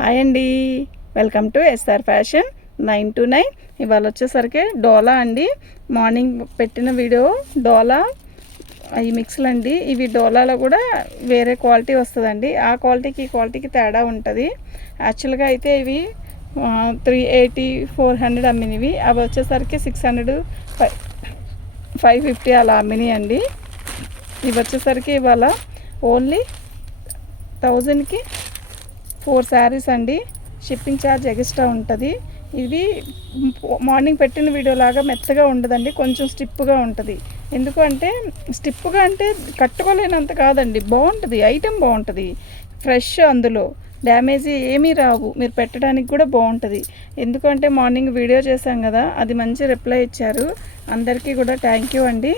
Hi అండి. Welcome to S R fashion nine to nine ఇవాళ వచ్చేసరికి డోలా అండి. మార్నింగ్ పెట్టిన వీడియో డోలా ఈ మిక్స్లు అండి ఇవి డోలాలో కూడా వేరే క్వాలిటీ వస్తుందండి. ఆ క్వాలిటీకి ఈ క్వాలిటీకి తేడా ఉంటుంది. యాక్చువల్గా అయితే ఇవి త్రీ ఎయిటీ ఫోర్ హండ్రెడ్ అమ్మినవి. అవి వచ్చేసరికి six hundred five five fifty అలా అమ్మినాయి అండి ఇవి వచ్చేసరికి ఇవాళ ఓన్లీ థౌజండ్కి ఫోర్ శారీస్ అండి. షిప్పింగ్ ఛార్జ్ ఎక్స్ట్రా ఉంటుంది. ఇది మార్నింగ్ పెట్టిన వీడియో లాగా మెత్తగా ఉండదండి. కొంచెం స్టిప్గా ఉంటుంది. ఎందుకంటే స్టిప్పుగా స్టిప్గా అంటే కట్టుకోలేనంత కాదండి. బాగుంటుంది. ఐటెం బాగుంటుంది. ఫ్రెష్ అందులో. డ్యామేజ్ ఏమీ రావు. మీరు పెట్టడానికి కూడా బాగుంటుంది. ఎందుకంటే మార్నింగ్ వీడియో చేశాం కదా అది మంచి రిప్లై ఇచ్చారు. అందరికీ కూడా థ్యాంక్ యూ అండి.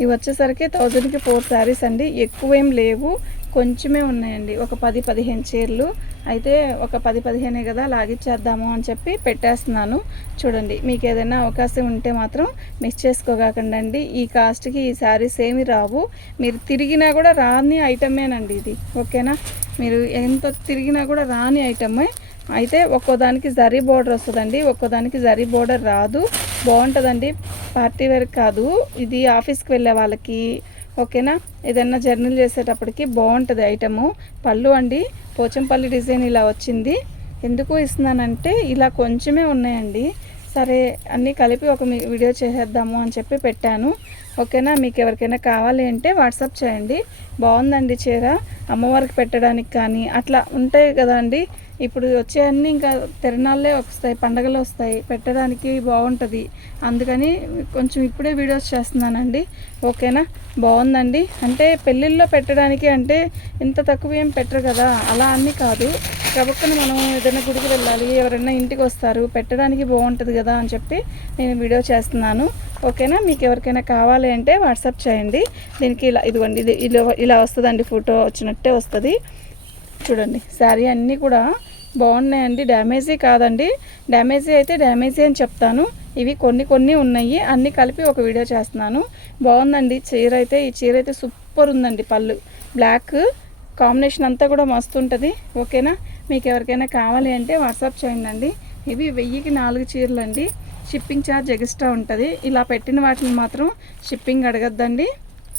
ఇవి వచ్చేసరికి థౌజండ్కి ఫోర్ శారీస్ అండి. ఎక్కువ ఏం లేవు. కొంచెమే ఉన్నాయండి. ఒక పది పదిహేను చీరలు. అయితే ఒక పది పదిహేనే కదా లాగిచ్చేద్దాము అని చెప్పి పెట్టేస్తున్నాను. చూడండి మీకు ఏదైనా అవకాశం ఉంటే మాత్రం మిస్ చేసుకోగాకండి అండి. ఈ కాస్ట్కి ఈ శారీస్ ఏమి రావు. మీరు తిరిగినా కూడా రాని ఐటమేనండి ఇది. ఓకేనా మీరు ఎంత తిరిగినా కూడా రాని ఐటమే అయితే ఒక్కోదానికి జరీ బోర్డర్ వస్తుందండి. ఒక్కోదానికి జరీ బోర్డర్ రాదు. బాగుంటుందండి. పార్టీ వేర్ కాదు. ఇది ఆఫీస్కి వెళ్ళే వాళ్ళకి ఓకేనా? ఏదన్నా జర్నీలు చేసేటప్పటికి బాగుంటుంది ఐటము. పళ్ళు అండి పోచంపల్లి డిజైన్ ఇలా వచ్చింది. ఎందుకు ఇస్తున్నానంటే ఇలా కొంచెమే ఉన్నాయండి. సరే అన్నీ కలిపి ఒక మీ- వీడియో చేసేద్దాము అని చెప్పి పెట్టాను. ఓకేనా? మీకు ఎవరికైనా కావాలి అంటే వాట్సాప్ చేయండి. బాగుందండి చీర. అమ్మవారికి పెట్టడానికి కానీ అట్లా ఉంటాయి కదండి. ఇప్పుడు వచ్చే అన్నీ ఇంకా తిరణాలే వస్తాయి పండగలు వస్తాయి. పెట్టడానికి బాగుంటుంది. అందుకని కొంచెం ఇప్పుడే వీడియోస్ చేస్తున్నానండి. ఓకేనా? బాగుందండి. అంటే పెళ్ళిళ్ళలో పెట్టడానికి అంటే ఇంత తక్కువ ఏం పెట్టరు కదా. అలా అన్నీ కాదు. కాబట్టి మనం ఏదైనా గుడికి వెళ్ళాలి ఎవరైనా ఇంటికి వస్తారు పెట్టడానికి బాగుంటుంది కదా అని చెప్పి నేను వీడియో చేస్తున్నాను. ఓకేనా? మీకు ఎవరికైనా కావాలి అంటే వాట్సాప్ చేయండి. దీనికి ఇలా ఇదిగోండి ఇది ఇలా ఇలా వస్తుందండి ఫోటో వచ్చినట్టే వస్తుంది. చూడండి శారీ అన్నీ కూడా బాగున్నాయండి. డ్యామేజీ కాదండి. డ్యామేజీ అయితే డ్యామేజీ అని చెప్తాను. ఇవి కొన్ని కొన్ని ఉన్నాయి. అన్నీ కలిపి ఒక వీడియో చేస్తున్నాను. బాగుందండి చీర అయితే. ఈ చీర అయితే సూపర్ ఉందండి పళ్ళు. బ్లాక్ కాంబినేషన్ అంతా కూడా మస్తు ఉంటుంది. ఓకేనా? మీకు ఎవరికైనా కావాలి అంటే వాట్సాప్ చేయండి అండి ఇవి వెయ్యికి నాలుగు చీరలు అండి షిప్పింగ్ ఛార్జ్ ఎక్స్ట్రా ఉంటుంది. ఇలా పెట్టిన వాటిని మాత్రం షిప్పింగ్ అడగద్దండి.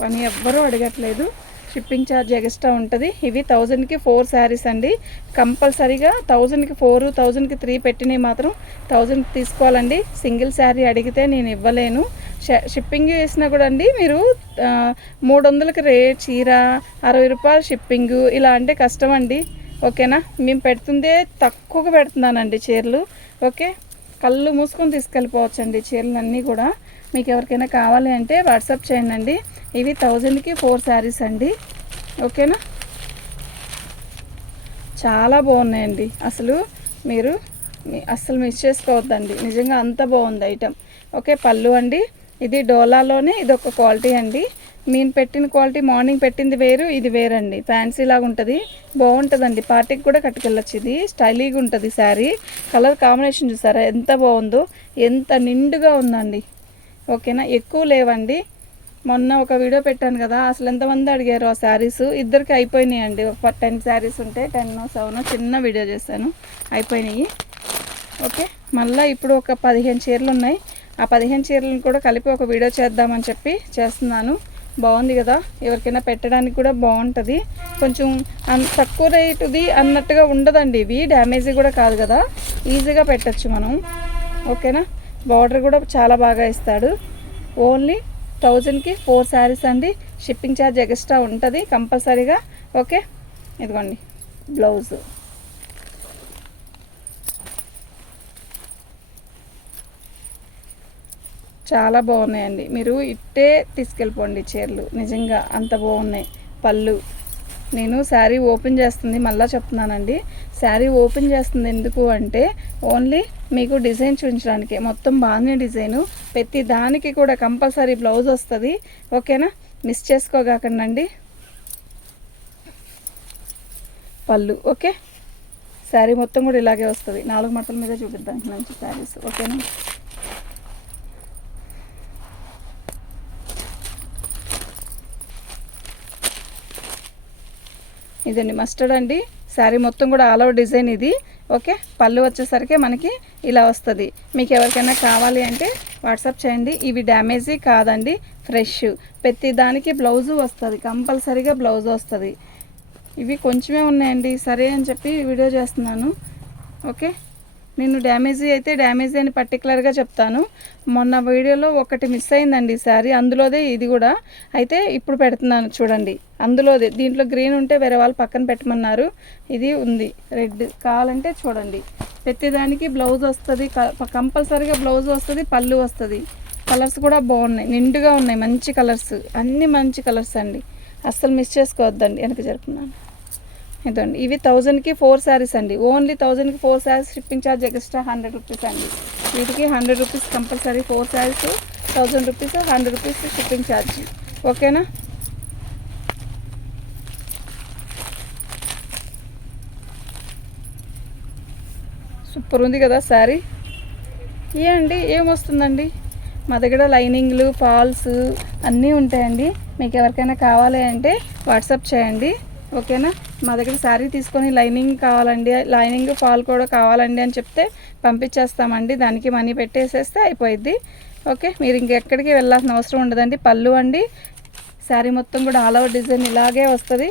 పని ఎవ్వరూ అడగట్లేదు. షిప్పింగ్ ఛార్జ్ ఎక్స్ట్రా ఉంటుంది. ఇవి థౌజండ్కి ఫోర్ శారీస్ అండి. కంపల్సరీగా థౌజండ్కి ఫోర్ థౌజండ్కి త్రీ పెట్టినవి మాత్రం థౌజండ్కి తీసుకోవాలండి. సింగిల్ శారీ అడిగితే నేను ఇవ్వలేను. ష- షిప్పింగ్ చేసినా కూడా అండి మీరు మూడు వందలకి రే చీర అరవై రూపాయలు షిప్పింగ్ ఇలా అంటే కష్టం అండి ఓకేనా? మేము పెడుతుందే తక్కువగా పెడుతున్నానండి చీరలు. ఓకే? కళ్ళు మూసుకొని తీసుకెళ్ళిపోవచ్చండి చీరలు అన్నీ కూడా. మీకు ఎవరికైనా కావాలి అంటే వాట్సాప్ చేయండి. ఇవి థౌజండ్కి ఫోర్ శారీస్ అండి. ఓకేనా? చాలా బాగున్నాయండి. అసలు మీరు అసలు అస్సలు మిస్ చేసుకోవద్దండి. నిజంగా అంత బాగుంది ఐటెం ఓకే పళ్ళు అండి. ఇది డోలాలోనే ఇది ఒక క్వాలిటీ అండి. నేను పెట్టిన క్వాలిటీ మార్నింగ్ పెట్టింది వేరు ఇది వేరండి. ఫ్యాన్సీ లాగా ఉంటుంది. బాగుంటుందండి. పార్టీకి కూడా కట్టుకెళ్ళచ్చు ఇది. స్టైలీగా ఉంటుంది శారీ. కలర్ కాంబినేషన్ చూసారా? ఎంత బాగుందో. ఎంత నిండుగా ఉందండి. ఓకేనా? ఎక్కువ లేవండి. మొన్న ఒక వీడియో పెట్టాను కదా. అసలు ఎంతమంది అడిగారు ఆ శారీస్? ఇద్దరికి అయిపోయినాయండి. ఒక టెన్ శారీస్ ఉంటే టెన్ సెవెన్ చిన్న వీడియో చేశాను. అయిపోయినాయి. ఓకే? మళ్ళీ ఇప్పుడు ఒక పదిహేను చీరలు ఉన్నాయి. ఆ పదిహేను చీరలను కూడా కలిపి ఒక వీడియో చేద్దామని చెప్పి చేస్తున్నాను. బాగుంది కదా. ఎవరికైనా పెట్టడానికి కూడా బాగుంటుంది. కొంచెం అన్- తక్కువ రేటుది అన్నట్టుగా ఉండదండి ఇవి. డ్యామేజీ కూడా కాదు కదా. ఈజీగా పెట్టచ్చు మనం. ఓకేనా? బార్డర్ కూడా చాలా బాగా ఇస్తాడు. ఓన్లీ థౌజండ్కి ఫోర్ శారీస్ అండి. షిప్పింగ్ ఛార్జ్ ఎక్స్ట్రా ఉంటుంది కంపల్సరీగా. ఓకే? ఇదిగోండి. బ్లౌజ్. చాలా బాగున్నాయండి. మీరు ఇట్టే తీసుకెళ్ళిపోండి చీరలు. నిజంగా అంత బాగున్నాయి. పళ్ళు. నేను శారీ ఓపెన్ చేస్తుంది మళ్ళీ చెప్తున్నానండి. శారీ ఓపెన్ చేస్తుంది ఎందుకు అంటే ఓన్లీ మీకు డిజైన్ చూపించడానికి. మొత్తం బాగానే డిజైను. ప్రతి దానికి కూడా కంపల్సరీ బ్లౌజ్ వస్తుంది. ఓకేనా? మిస్ చేసుకోగాకండి పళ్ళు. ఓకే? శారీ మొత్తం కూడా ఇలాగే వస్తుంది. నాలుగు మట్టల మీద చూపిద్దాం. మంచి శారీస్. ఓకేనా? ఇదండి మస్టర్డ్ అండి. శారీ మొత్తం కూడా ఆల్ ఓవర్ డిజైన్ ఇది. ఓకే? పళ్ళు వచ్చేసరికి మనకి ఇలా వస్తుంది. మీకు ఎవరికైనా కావాలి అంటే వాట్సాప్ చేయండి. ఇవి డ్యామేజీ కాదండి ఫ్రెష్. ప్రతి దానికి బ్లౌజు వస్తుంది. కంపల్సరీగా బ్లౌజ్ వస్తుంది. ఇవి కొంచెమే ఉన్నాయండి. సరే అని చెప్పి వీడియో చేస్తున్నాను. ఓకే? నేను డ్యామేజీ అయితే డ్యామేజ్ అని పర్టికులర్గా చెప్తాను. మొన్న వీడియోలో ఒకటి మిస్ అయిందండి సారీ. అందులోదే ఇది కూడా. అయితే ఇప్పుడు పెడుతున్నాను చూడండి. అందులోదే. దీంట్లో గ్రీన్ ఉంటే వేరే వాళ్ళు పక్కన పెట్టమన్నారు. ఇది ఉంది. రెడ్ కావాలంటే చూడండి. ప్రతిదానికి బ్లౌజ్ వస్తుంది. కంపల్సరీగా బ్లౌజ్ వస్తుంది పళ్ళు వస్తుంది. కలర్స్ కూడా బాగున్నాయి. నిండుగా ఉన్నాయి. మంచి కలర్స్ అన్నీ మంచి కలర్స్ అండి. అస్సలు మిస్ చేసుకోవద్దండి. వెనక జరుపుకున్నాను ఇదండి. ఇవి థౌజండ్కి ఫోర్ శారీస్ అండి. ఓన్లీ థౌజండ్కి four sarees shipping charge extra hundred rupees అండి. వీటికి hundred rupees compulsory four sarees thousand rupees hundred rupees shipping charge. ఓకేనా? సూపర్ ఉంది కదా శారీ. ఏ అండి? ఏమొస్తుందండి మా దగ్గర లైనింగ్లు ఫాల్స్ అన్నీ ఉంటాయండి. మీకు ఎవరికైనా కావాలి అంటే వాట్సాప్ చేయండి. ఓకేనా? మా దగ్గర శారీ తీసుకొని లైనింగ్ కావాలండి లైనింగ్ ఫాల్ కూడా కావాలండి అని చెప్తే పంపించేస్తామండి. దానికి మనీ పెట్టేసేస్తే అయిపోయిద్ది. ఓకే? మీరు ఇంకెక్కడికి వెళ్ళాల్సిన అవసరం ఉండదండి. పళ్ళు అండి. శారీ మొత్తం కూడా ఆల్ ఓవర్ డిజైన్ ఇలాగే వస్తుంది.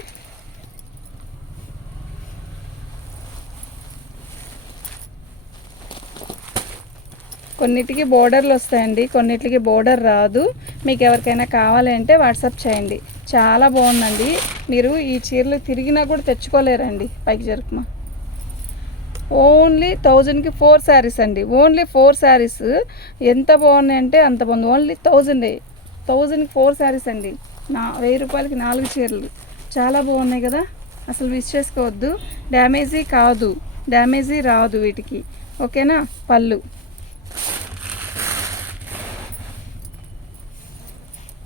కొన్నిటికి బోర్డర్లు వస్తాయండి కొన్నిటికి బోర్డర్ రాదు. మీకు ఎవరికైనా కావాలి అంటే వాట్సాప్ చేయండి. చాలా బాగుందండి. మీరు ఈ చీరలు తిరిగినా కూడా తెచ్చుకోలేరండి పైకి జరుపుమా. ఓన్లీ థౌజండ్కి ఫోర్ శారీస్ అండి. Only four sarees. ఎంత బాగున్నాయి అంటే అంత బాగుంది. Only thousand. థౌజండ్కి ఫోర్ శారీస్ అండి. నా వెయ్యి రూపాయలకి నాలుగు చీరలు. చాలా బాగున్నాయి కదా. అసలు విష్ చేసుకోవద్దు. డ్యామేజీ కాదు. డ్యామేజీ రాదు వీటికి. ఓకేనా? పళ్ళు.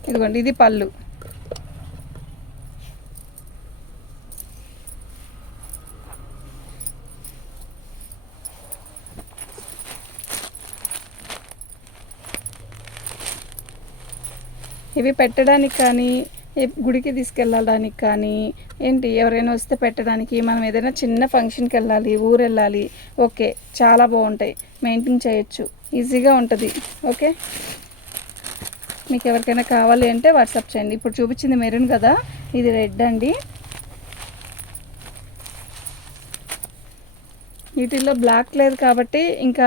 ఇదిగోండి ఇది పళ్ళు. ఇవి పెట్టడానికి కానీ గుడికి తీసుకెళ్ళడానికి కానీ ఏంటి ఎవరైనా వస్తే పెట్టడానికి మనం ఏదైనా చిన్న ఫంక్షన్కి వెళ్ళాలి ఊరు వెళ్ళాలి ఓకే చాలా బాగుంటాయి. మెయింటైన్ చేయొచ్చు. ఈజీగా ఉంటుంది ఓకే? మీకు ఎవరికైనా కావాలి అంటే వాట్సాప్ చేయండి. ఇప్పుడు చూపించింది మెరూన్ కదా ఇది రెడ్ అండి. వీటిల్లో బ్లాక్ లేదు కాబట్టి ఇంకా